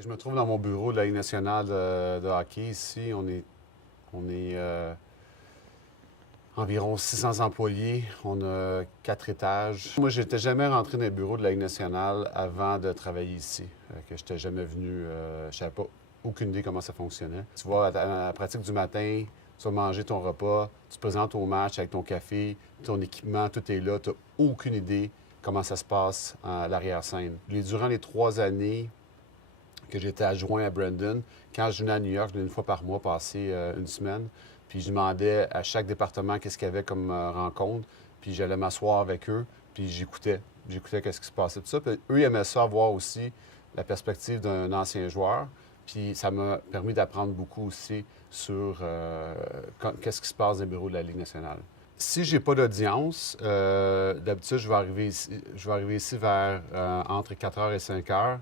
Je me trouve dans mon bureau de la Ligue nationale de hockey. Ici, on est environ 600 employés. On a 4 étages. Moi, je n'étais jamais rentré dans le bureau de la Ligue nationale avant de travailler ici. Je n'étais jamais venu. Je n'avais pas aucune idée comment ça fonctionnait. Tu vas à la pratique du matin, tu vas manger ton repas, tu te présentes au match avec ton café, ton équipement, tout est là. Tu n'as aucune idée comment ça se passe à l'arrière-scène. Durant les 3 années que j'étais adjoint à Brandon, quand je venais à New York, je venais une fois par mois passer une semaine. Puis je demandais à chaque département qu'est-ce qu'il y avait comme rencontre. Puis j'allais m'asseoir avec eux, puis j'écoutais. J'écoutais qu'est-ce qui se passait, tout ça. Puis eux, ils aimaient ça voir aussi la perspective d'un ancien joueur. Puis ça m'a permis d'apprendre beaucoup aussi sur qu'est-ce qui se passe dans les bureaux de la Ligue nationale. Si j'ai pas d'audience, d'habitude, je vais arriver ici vers entre 4 heures et 5 heures.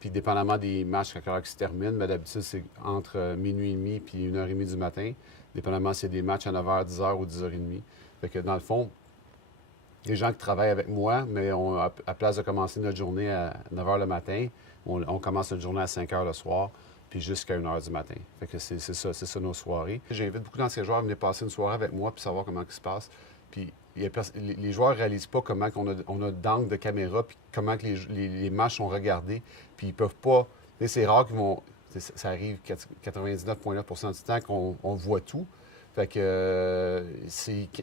Puis, dépendamment des matchs, à quelle heure ils se terminent, mais d'habitude, c'est entre minuit et demi puis 1h30 du matin. Dépendamment si c'est des matchs à 9h, 10h ou 10h30. Fait que, dans le fond, les gens qui travaillent avec moi, mais à place de commencer notre journée à 9h le matin, on commence notre journée à 5h le soir, puis jusqu'à 1h du matin. Fait que c'est ça nos soirées. J'invite beaucoup d'anciens joueurs à venir passer une soirée avec moi puis savoir comment ça se passe. Puis les joueurs ne réalisent pas comment on a d'angle de caméra, puis comment que les matchs sont regardés. Puis ils peuvent pas. C'est rare qu'ils vont. Ça arrive 99,9 du temps qu'on voit tout. Fait que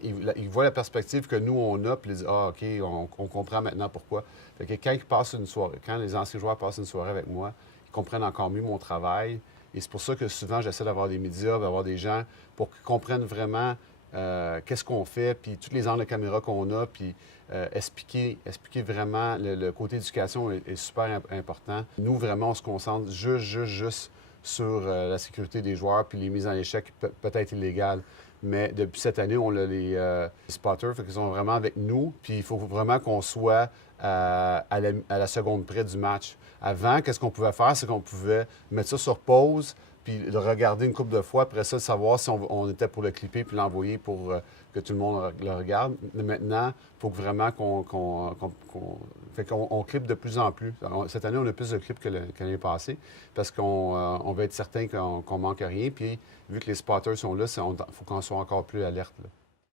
ils voient la perspective que nous, on a, puis ils disent Ah, OK, on comprend maintenant pourquoi. Fait que quand ils passent une soirée, quand les anciens joueurs passent une soirée avec moi, ils comprennent encore mieux mon travail. Et c'est pour ça que souvent, j'essaie d'avoir des médias, d'avoir des gens pour qu'ils comprennent vraiment qu'est-ce qu'on fait, puis tous les angles de caméra qu'on a, puis expliquer vraiment le côté éducation est super important. Nous, vraiment, on se concentre juste sur la sécurité des joueurs, puis les mises en échec peut-être illégales. Mais depuis cette année, on a les spotters, fait qu'ils sont vraiment avec nous, puis il faut vraiment qu'on soit à la seconde près du match. Avant, qu'est-ce qu'on pouvait faire? C'est qu'on pouvait mettre ça sur pause, puis le regarder une couple de fois, après ça, savoir si on était pour le clipper puis l'envoyer pour que tout le monde le regarde. Mais maintenant, il faut vraiment qu'on clippe de plus en plus. Cette année, on a plus de clips que l'année passée parce qu'on veut être certain qu'on manque rien. Puis, vu que les spotters sont là, il faut qu'on soit encore plus alerte, là.